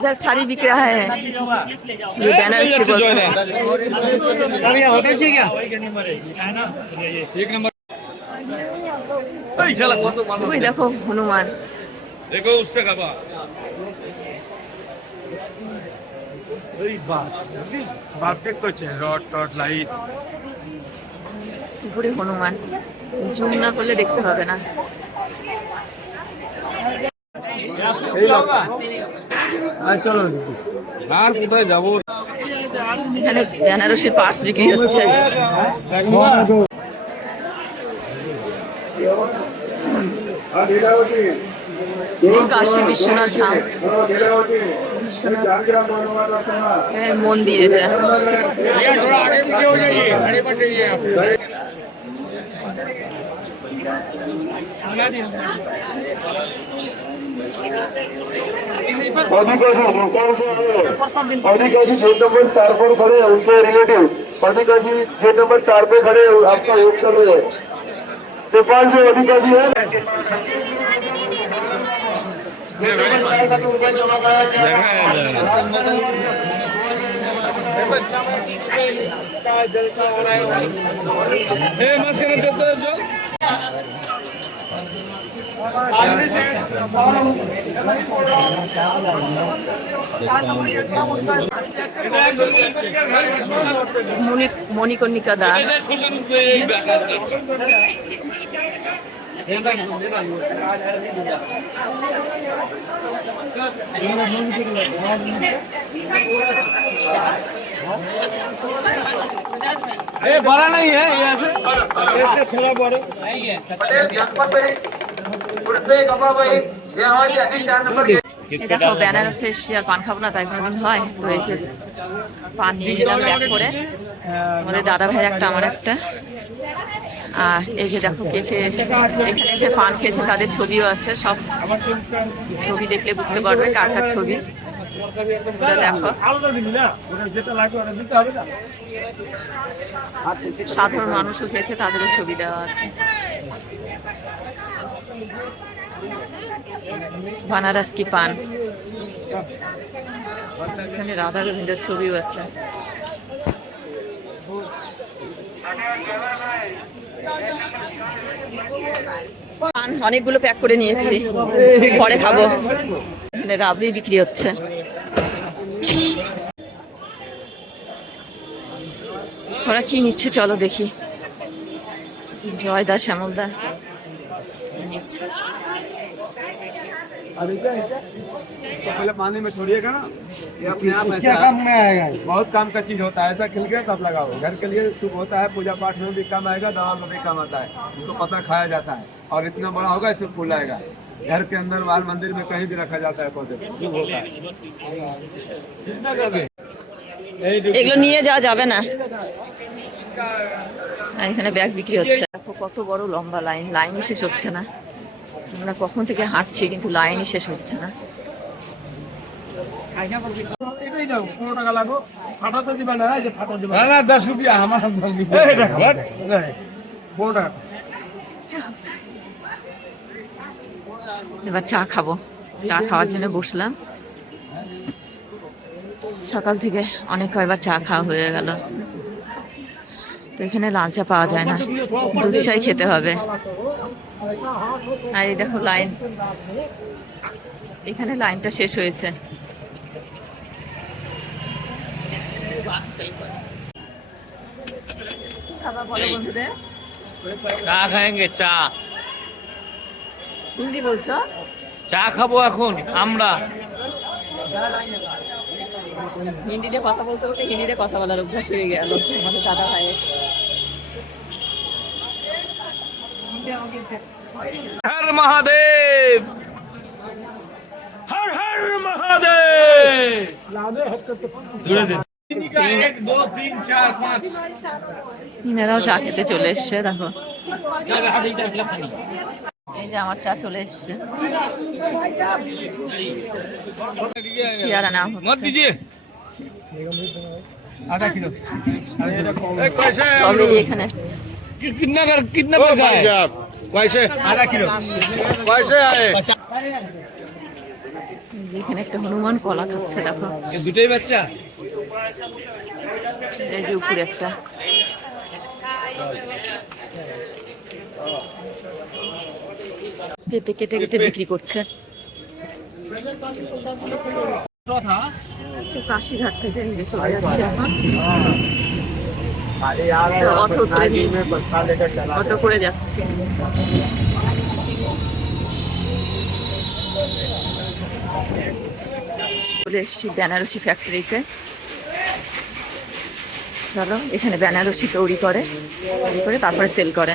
इधर साड़ी बिक रहा है, ये बैनर से बोलते हैं। वही देखो हनुमान, देखो उसका कबा बापके कुछ है रॉड टॉट लाइट পুরে হনুমান, জুম না করলে দেখতে পাবে না। চলো আর কোথায় যাবো। এখানে বেনারসির পার্স বিক্রি হচ্ছে। কাশী বিশ্বনাথ ধাম, বিশ্বনাথ মন্দির এটা। अधिकाशी गेट नंबर 4 पर खड़े हैं, उनके रिलेटिव अधिकाशी गेट नंबर 4 पे खड़े हैं, आपका योग कर रहे हैं। नेपाल से अधिकाशी है। মণিকর্ণিকা দাস, बड़ा नहीं है, ऐसे थोड़ा बड़ा দেখো বেনারসে এসছি আর পান খাবো না তাই কোনোদিন হয়? তো এই যে পান নিয়ে নিলাম ব্যাগ করে, আমাদের দাদা ভাইয়ের একটা আমার একটা। আর এই যে দেখো কে কে এখানে এসে পান খেয়েছে তাদের ছবিও আছে, সব ছবি দেখলে বুঝতে পারবে কার কার ছবি। দেখো সাধারণ মানুষও খেয়েছে, তাদেরও ছবি দেওয়া আছে। বানারস কি পান, এখানে রাধা গোবিন্দের ছবিও আছে। পান অনেকগুলো প্যাক করে নিয়েছি, পরে খাবো। এখানে রাবড়ি বিক্রি হচ্ছে। ওরা কি নিচ্ছে চলো দেখি। জয়দা, শ্যামলদা নিচ্ছে। पहले पानी में छोड़िएगा ना, ये अपने आप ऐसा काम में आएगा। बहुत काम का चीज होता है, ऐसा खिल गया तब लगाओ। घर के लिए शुभ होता है, पूजा पाठ में भी काम आएगा, दवा में भी काम आता है। इसको पता खाया जाता है और इतना बड़ा होगा इससे फूल आएगा। घर के अंदर बाल मंदिर में कहीं भी रखा जाता है पौधे, शुभ होता है। এগুলো নিয়ে যাওয়া যাবে না। আর এখানে ব্যাগ বিক্রি হচ্ছে। দেখো কত বড় লম্বা লাইন, লাইনই শেষ হচ্ছে না। আমরা কখন থেকে হাঁটছি কিন্তু লাইনই শেষ হচ্ছে না। এবার চা খাবো, চা খাওয়ার জন্য বসলাম। সকাল থেকে অনেক কয়বার চা খাওয়া হয়ে গেল, তো এখানে লাল চা পাওয়া যায় না, দুধ চাই খেতে হবে। আর এই দেখো লাইন, এখানে লাইনটা শেষ হয়েছে। চা খাएंगे চা। হিন্দি বলছো? চা খাবো এখন আমরা। হিন্দিতে কথা বলতে বলতে হিন্দিতে কথা বলার অভ্যাস হয়ে গেল আমাদের দাদা ভাইয়ের। हर महादेव, हर हर महादेव। 1 2 3 4 5 ইনারাও চা খেতে চলে এসছে। দেখো এই যে আমার চা চলে এসছে। मत दीजिए, आधा किलो। स्ट्रॉबेरी এখানে कितना पैसा है? कैसे आधा किलो कैसे आए? এখানে একটা হনুমান কলা খাচ্ছে দেখো। দুটোই বাচ্চা। এই যে উপরে একটা পেঁপে কেটে কেটে বিক্রি করছে। তো কাশিঘাট থেকে নিয়ে চলে যাচ্ছে এখন। অটো করে নিয়ে অটো করে যাচ্ছে। চলে এসছি বেনারসি ফ্যাক্টরিতে। চলো, এখানে বেনারসি তৈরি করে তারপরে সেল করে।